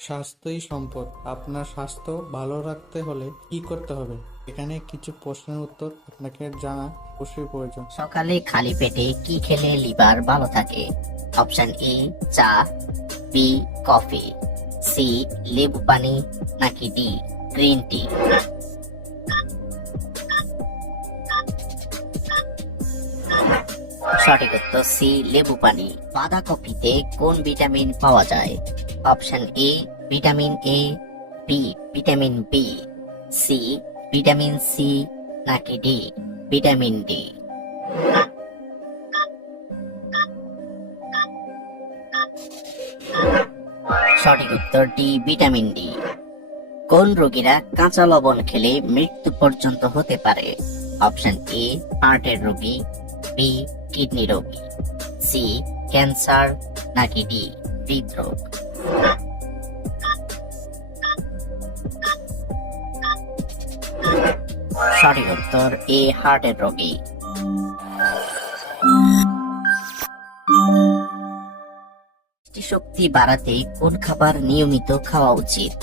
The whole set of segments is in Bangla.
স্বাস্থ্যই সম্পদ। আপনার স্বাস্থ্য ভালো রাখতে হলে কি করতে হবে? এখানে কিছু প্রশ্নের উত্তর আপনাকে জানা অবশ্যই প্রয়োজন। সকালে খালি পেটে কি খেলে লিভার ভালো থাকে? অপশন এ চা, বি কফি, সি লেবু পানি, নাকি ডি গ্রিন টি? সঠিক উত্তর সি লেবু পানি। বাঁধাকপিতে কোন ভিটামিন পাওয়া যায়? Option A vitamin A, B vitamin B, C vitamin C, নাকি ডি ভিটামিন ডি? সঠিক উত্তর ডি ভিটামিন ডি। কোন রোগীরা কাঁচা লবণ খেলে মৃত্যু পর্যন্ত হতে পারে? অপশন এ হার্টের রোগী, বি কিডনি রোগী, সি ক্যান্সার, নাকি ডি হৃদরোগ? সঠিক উত্তর এ হার্টের রোগী। শক্তি বাড়াতে কোন খাবার নিয়মিত খাওয়া উচিত?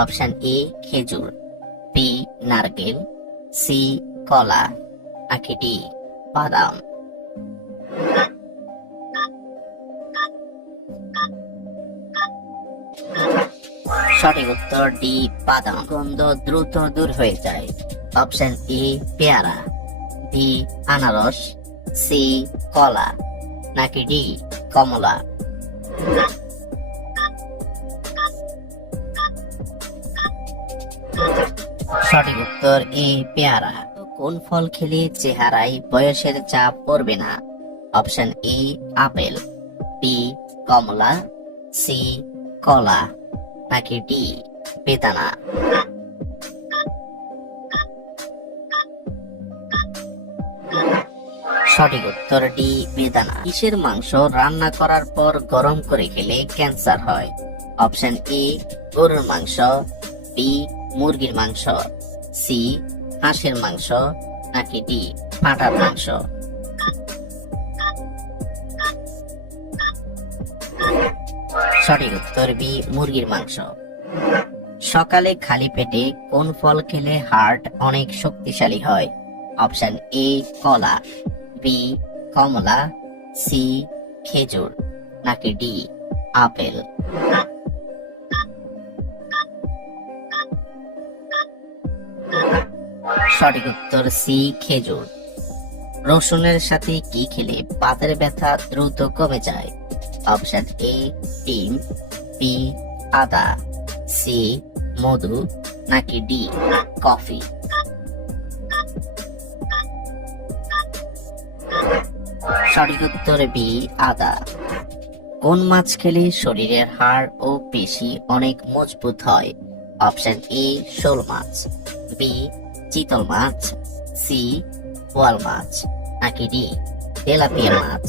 অপশন এ খেজুর, বি নারকেল, সি কলা, নাকি ডি বাদাম? সঠিক উত্তর ডি বাদাম। গন্ধ দ্রুত দূর হয়ে যায়। অপশন এ পেয়ারা, বি আনারস, সি কলা, নাকি ডি কমলা? সঠিক উত্তর এ পেয়ারা। কোন ফল খেলে চেহারায় বয়সের চাপ পড়বে না? অপশন এ আপেল, বি কমলা, সি কলা, নাকি ডি বেদানা? সঠিক উত্তর ডি বেদানা। কিসের মাংস রান্না করার পর গরম করে খেলে ক্যান্সার হয়? অপশন এ গরুর মাংস, বি মুরগির মাংস, সি হাঁসের মাংস, নাকি ডি পাঁঠার মাংস? সঠিক উত্তর বি মুরগির মাংস। সকালে খালি পেটে কোন ফল খেলে হার্ট অনেক শক্তিশালী হয়? অপশন এ কলা, বি কমলা, সি খেজুর, নাকি ডি আপেল? সঠিক উত্তর সি খেজুর। রসুনের সাথে কি খেলে বাতের ব্যথা দ্রুত কমে যায়? অপশন এ ডিম, বি আদা, সি মধু, নাকি ডি কফি? সঠিক উত্তর বি আদা। কোন মাছ খেলে শরীরের হাড় ও পেশি অনেক মজবুত হয়? অপশন এ শোল মাছ, বি চিতল মাছ, সি বোয়াল মাছ, নাকি ডি তেলাপিয়া মাছ?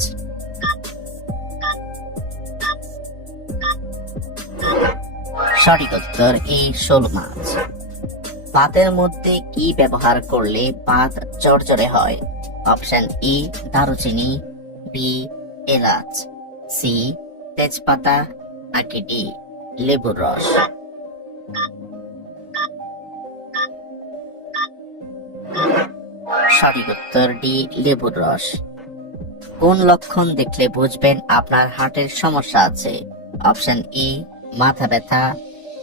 সঠিক উত্তর এ শোল মাছ। ভাতের মধ্যে কি ব্যবহার করলে ভাত চরচরে হয়? অপশন এ দারুচিনি, বি এলাচ, সি তেজপাতা, নাকি ডি লেবুর রস? সঠিক উত্তর ডি লেবুর রস। কোন লক্ষণ দেখলে বুঝবেন আপনার হার্টের সমস্যা আছে? অপশন এ মাথা ব্যথা,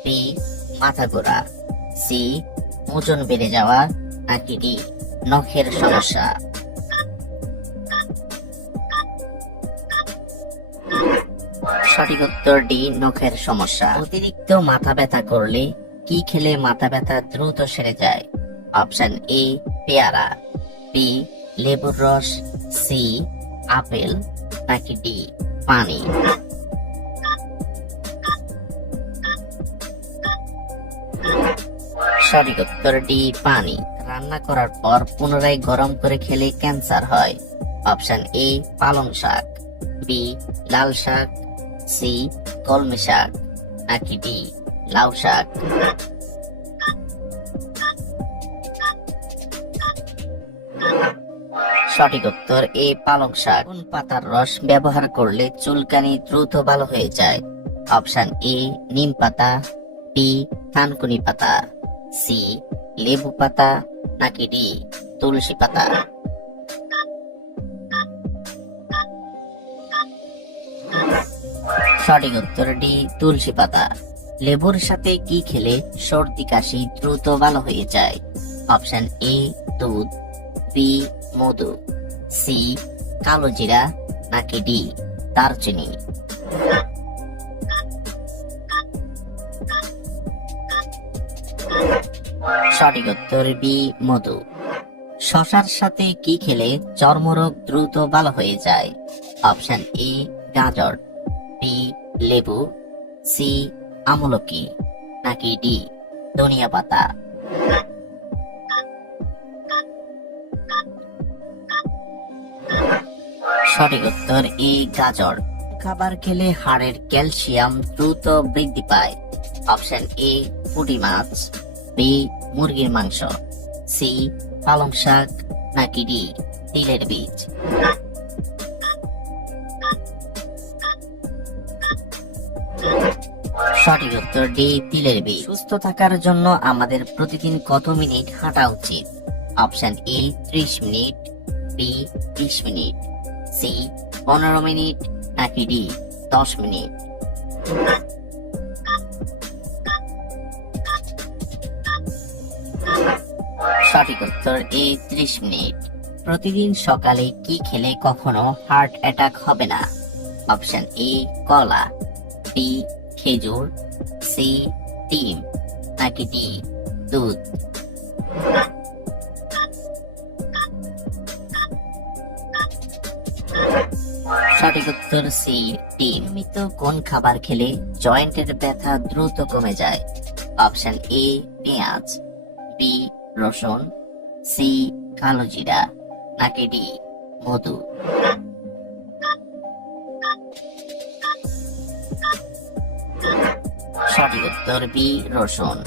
বি মাথা ঘোরা, সি ওজন বেড়ে যাওয়া, নাকি ডি নখের সমস্যা? সঠিক উত্তর ডি নখের সমস্যা। অতিরিক্ত মাথা ব্যথা করলে কি খেলে মাথা ব্যথা দ্রুত সেরে যায়? অপশন এ পেয়ারা, বি লেবুর রস, সি আপেল, নাকি ডি পানি? সঠিক উত্তর ডি পানি। রান্না করার পর পুনরায় গরম করে খেলে ক্যান্সার হয়? অপশন এ পালং শাক, বি লাল শাক, সি কলমি শাক, নাকি ডি লাউ শাক? সঠিক উত্তর এ পালং শাক। কোন পাতার রস ব্যবহার করলে চুলকানি দ্রুত ভালো হয়ে যায়? অপশন এ নিম পাতা, বি থানকুনি পাতা, সি লেবু পাতা, নাকি ডি তুলসী পাতা। সঠিক উত্তর ডি তুলসী পাতা। লেবুর সাথে কি খেলে সর্দি কাশি দ্রুত ভালো হয়ে যায়? অপশন এ দুধ, বি মধু, সি কালো জিরা, নাকি ডি দারচিনি। সঠিক উত্তর বি মধু। শশার সাথে কি খেলে চর্মরোগ দ্রুত ভালো হয়ে যায়? অপশন এ গাজর, বি লেবু, সি আমলকি, নাকি ডি ধনিয়া পাতা। সঠিক উত্তর এ গাজর। খাবার খেলে হাড়ের ক্যালসিয়াম দ্রুত বৃদ্ধি পায়? অপশন এ পুঁটি মাছ, বি মুরগির মাংস, সি পালং শাক, নাকি ডি তিলের বীজ। সঠিক উত্তর ডি তিলের বীজ। সুস্থ থাকার জন্য আমাদের প্রতিদিন কত মিনিট হাঁটা উচিত? Option A 30 minute, B 20 minute, C 15 minute, নাকি ডি 10 মিনিট। সঠিক উত্তর এ 30 মিনিট। প্রতিদিন সকালে কি খেলে কখনো হার্ট অ্যাটাক হবে না? অপশন এ কলা, বি খেজুর, সি ডিম, নাকি ডি দুধ। সঠিক উত্তর সি ডিম। নিয়মিত কোন খাবার খেলে জয়েন্টের ব্যথা দ্রুত কমে যায়? অপশন এ পেঁয়াজ, বি রসুন, সি কালো জিরা, নাকি ডি মধু। সঠিক উত্তর বি রসুন।